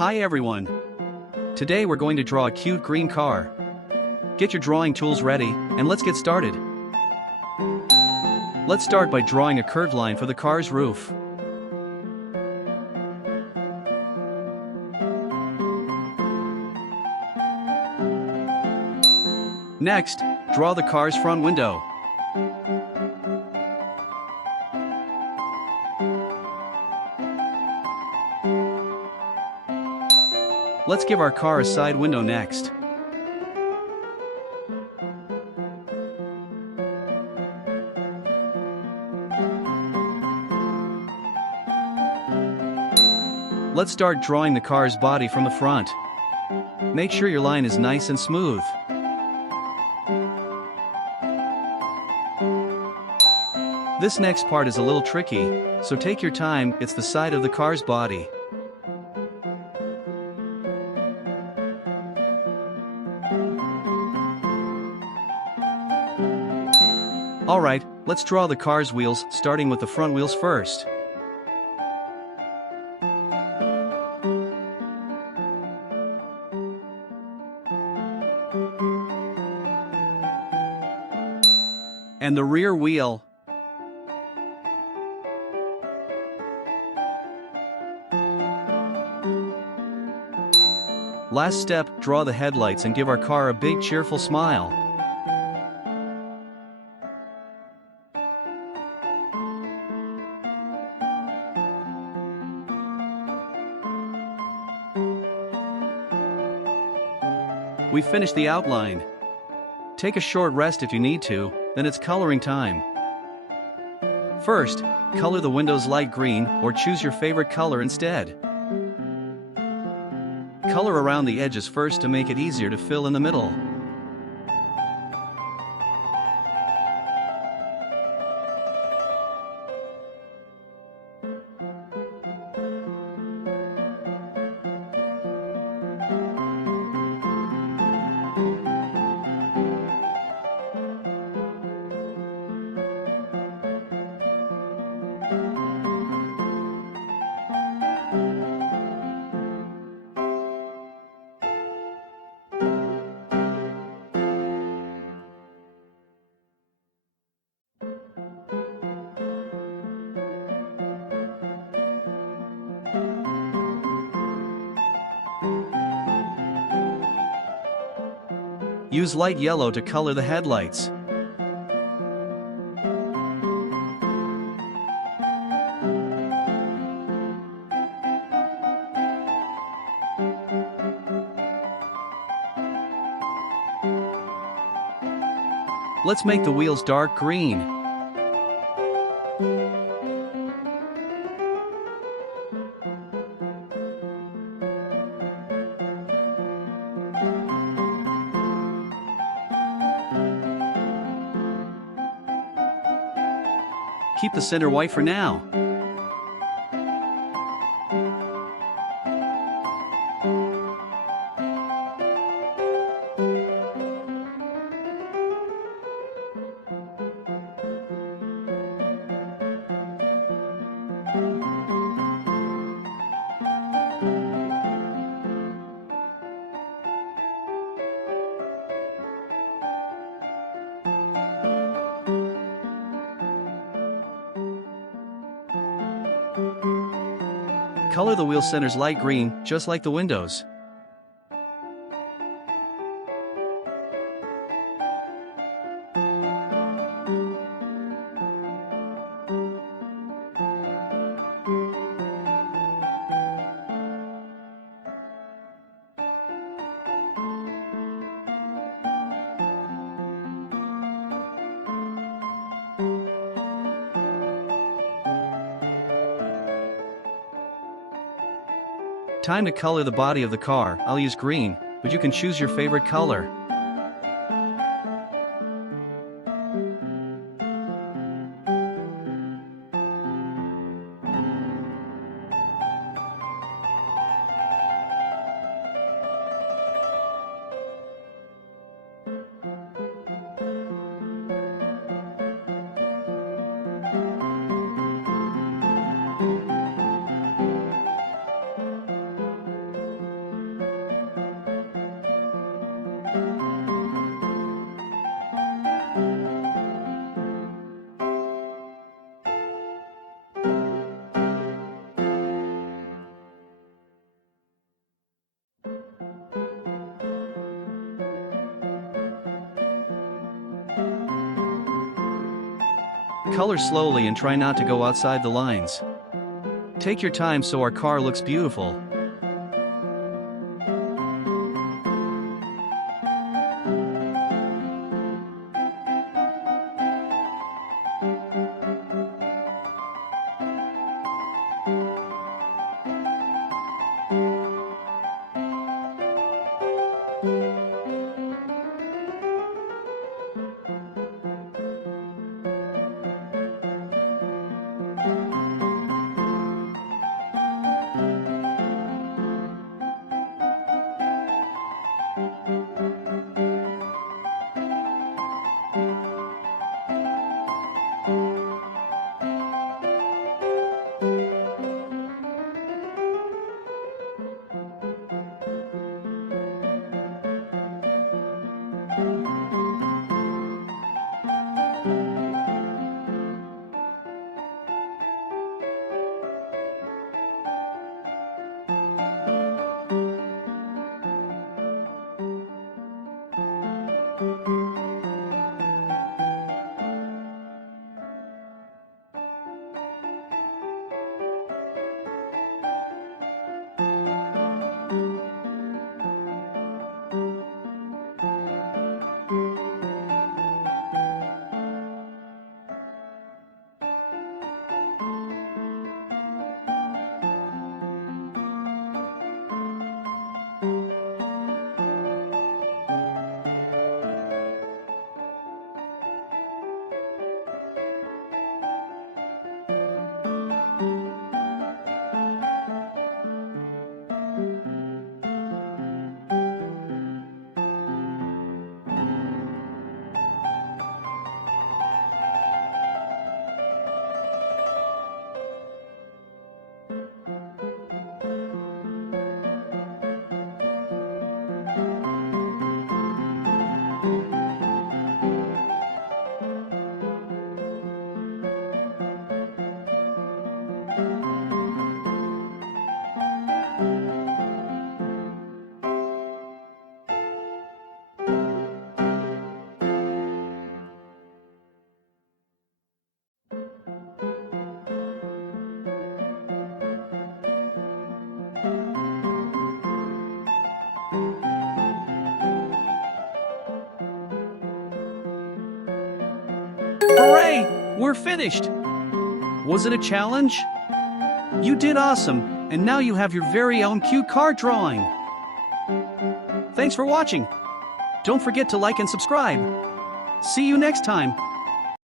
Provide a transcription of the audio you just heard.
Hi everyone! Today we're going to draw a cute green car. Get your drawing tools ready, and let's get started. Let's start by drawing a curved line for the car's roof. Next, draw the car's front window. Let's give our car a side window next. Let's start drawing the car's body from the front. Make sure your line is nice and smooth. This next part is a little tricky, so take your time. It's the side of the car's body. Alright, let's draw the car's wheels, starting with the front wheels first. And the rear wheel. Last step, draw the headlights and give our car a big cheerful smile. We've finished the outline. Take a short rest if you need to, then it's coloring time. First, color the windows light green or choose your favorite color instead. Color around the edges first to make it easier to fill in the middle. Use light yellow to color the headlights. Let's make the wheels dark green. Keep the center white for now. Color the wheel centers light green, just like the windows. Time to color the body of the car. I'll use green, but you can choose your favorite color. Color slowly and try not to go outside the lines. Take your time so our car looks beautiful. Hooray! We're finished! Was it a challenge? You did awesome, and now you have your very own cute car drawing. Thanks for watching. Don't forget to like and subscribe. See you next time.